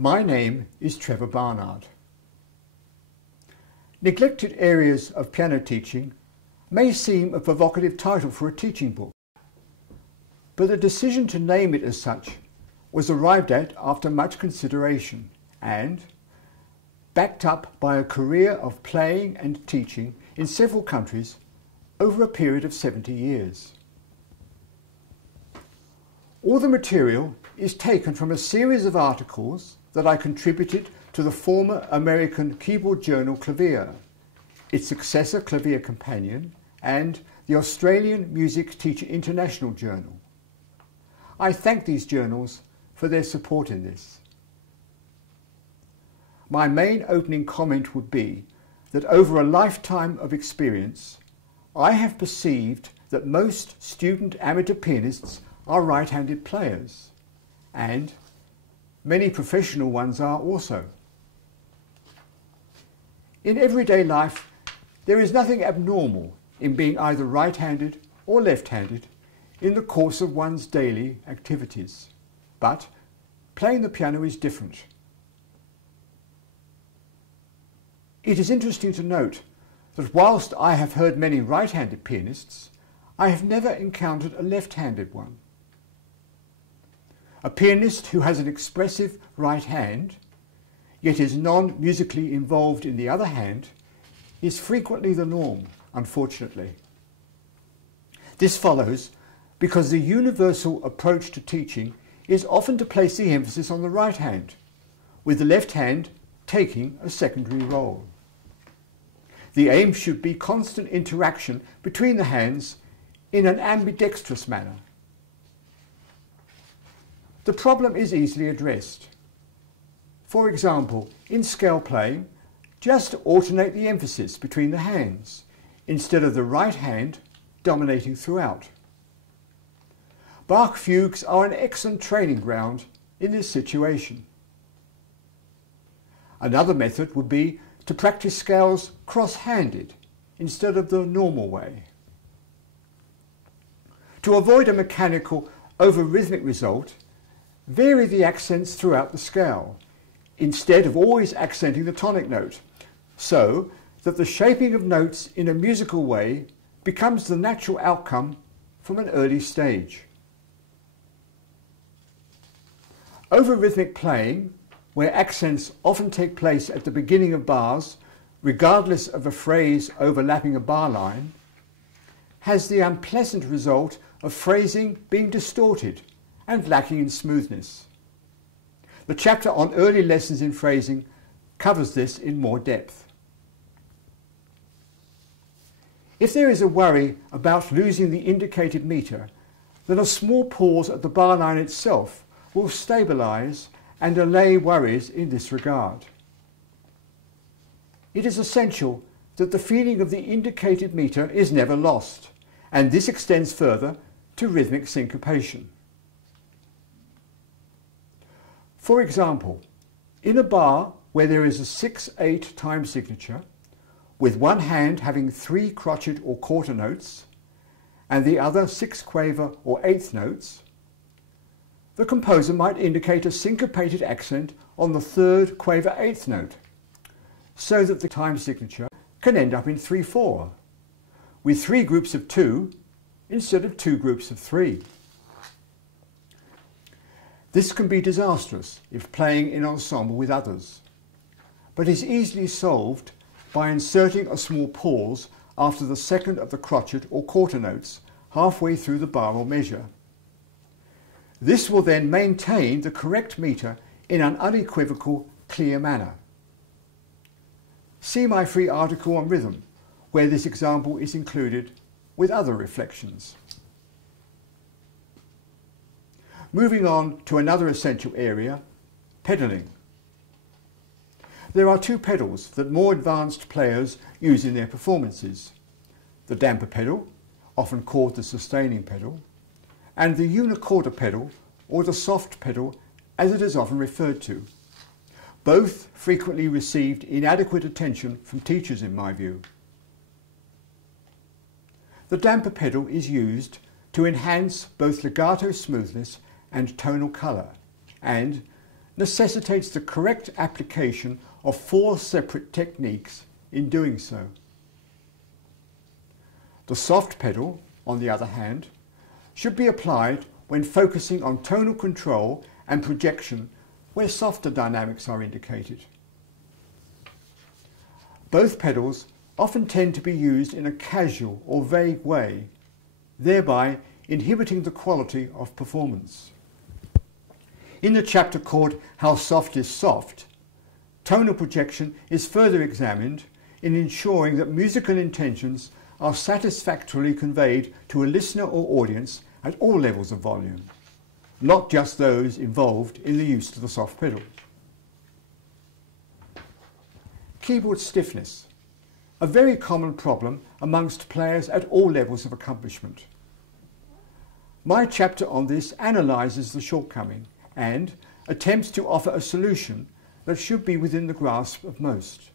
My name is Trevor Barnard. Neglected Areas of Piano Teaching may seem a provocative title for a teaching book, but the decision to name it as such was arrived at after much consideration and backed up by a career of playing and teaching in several countries over a period of 70 years. All the material is taken from a series of articles that I contributed to the former American keyboard journal Clavier, its successor Clavier Companion, and the Australian Music Teacher International Journal. I thank these journals for their support in this. My main opening comment would be that over a lifetime of experience, I have perceived that most student amateur pianists are right-handed players, and many professional ones are also. In everyday life, there is nothing abnormal in being either right-handed or left-handed in the course of one's daily activities, but playing the piano is different. It is interesting to note that whilst I have heard many right-handed pianists, I have never encountered a left-handed one. A pianist who has an expressive right hand, yet is non-musically involved in the other hand, is frequently the norm, unfortunately. This follows because the universal approach to teaching is often to place the emphasis on the right hand, with the left hand taking a secondary role. The aim should be constant interaction between the hands in an ambidextrous manner. The problem is easily addressed. For example, in scale playing, just alternate the emphasis between the hands, instead of the right hand dominating throughout. Bach fugues are an excellent training ground in this situation. Another method would be to practice scales cross-handed instead of the normal way. To avoid a mechanical over-rhythmic result, vary the accents throughout the scale, instead of always accenting the tonic note, so that the shaping of notes in a musical way becomes the natural outcome from an early stage. Over-rhythmic playing, where accents often take place at the beginning of bars, regardless of a phrase overlapping a bar line, has the unpleasant result of phrasing being distorted and lacking in smoothness. The chapter on early lessons in phrasing covers this in more depth. If there is a worry about losing the indicated meter, then a small pause at the bar line itself will stabilise and allay worries in this regard. It is essential that the feeling of the indicated meter is never lost, and this extends further to rhythmic syncopation. For example, in a bar where there is a 6/8 time signature, with one hand having 3 crotchet or quarter notes, and the other 6 quaver or eighth notes, the composer might indicate a syncopated accent on the 3rd quaver eighth note, so that the time signature can end up in 3/4, with 3 groups of 2 instead of 2 groups of 3. This can be disastrous if playing in ensemble with others, but is easily solved by inserting a small pause after the second of the crotchet or quarter notes halfway through the bar or measure. This will then maintain the correct meter in an unequivocal, clear manner. See my free article on rhythm, where this example is included with other reflections. Moving on to another essential area, pedalling. There are 2 pedals that more advanced players use in their performances: the damper pedal, often called the sustaining pedal, and the unicorda pedal, or the soft pedal as it is often referred to. Both frequently received inadequate attention from teachers in my view. The damper pedal is used to enhance both legato smoothness and tonal colour, and necessitates the correct application of 4 separate techniques in doing so. The soft pedal, on the other hand, should be applied when focusing on tonal control and projection where softer dynamics are indicated. Both pedals often tend to be used in a casual or vague way, thereby inhibiting the quality of performance. In the chapter called How Soft is Soft, tonal projection is further examined in ensuring that musical intentions are satisfactorily conveyed to a listener or audience at all levels of volume, not just those involved in the use of the soft pedal. Keyboard stiffness, a very common problem amongst players at all levels of accomplishment. My chapter on this analyses the shortcoming and attempts to offer a solution that should be within the grasp of most.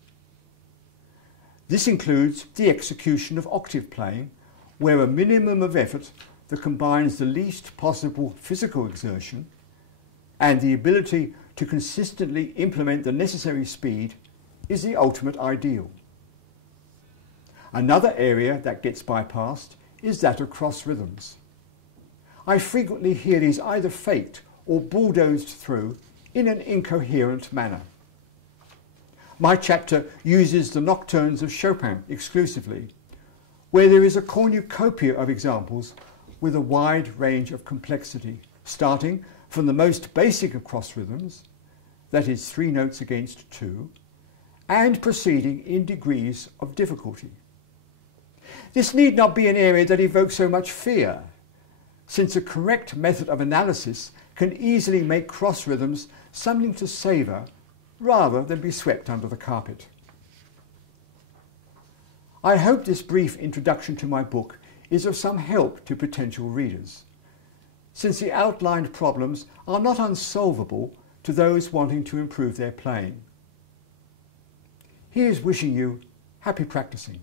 This includes the execution of octave playing, where a minimum of effort that combines the least possible physical exertion and the ability to consistently implement the necessary speed is the ultimate ideal. Another area that gets bypassed is that of cross rhythms. I frequently hear these either faked or bulldozed through in an incoherent manner. My chapter uses the nocturnes of Chopin exclusively, where there is a cornucopia of examples with a wide range of complexity, starting from the most basic of cross rhythms, that is 3 notes against 2, and proceeding in degrees of difficulty. This need not be an area that evokes so much fear, since a correct method of analysis can easily make cross rhythms something to savour rather than be swept under the carpet. I hope this brief introduction to my book is of some help to potential readers, since the outlined problems are not unsolvable to those wanting to improve their playing. Here's wishing you happy practicing.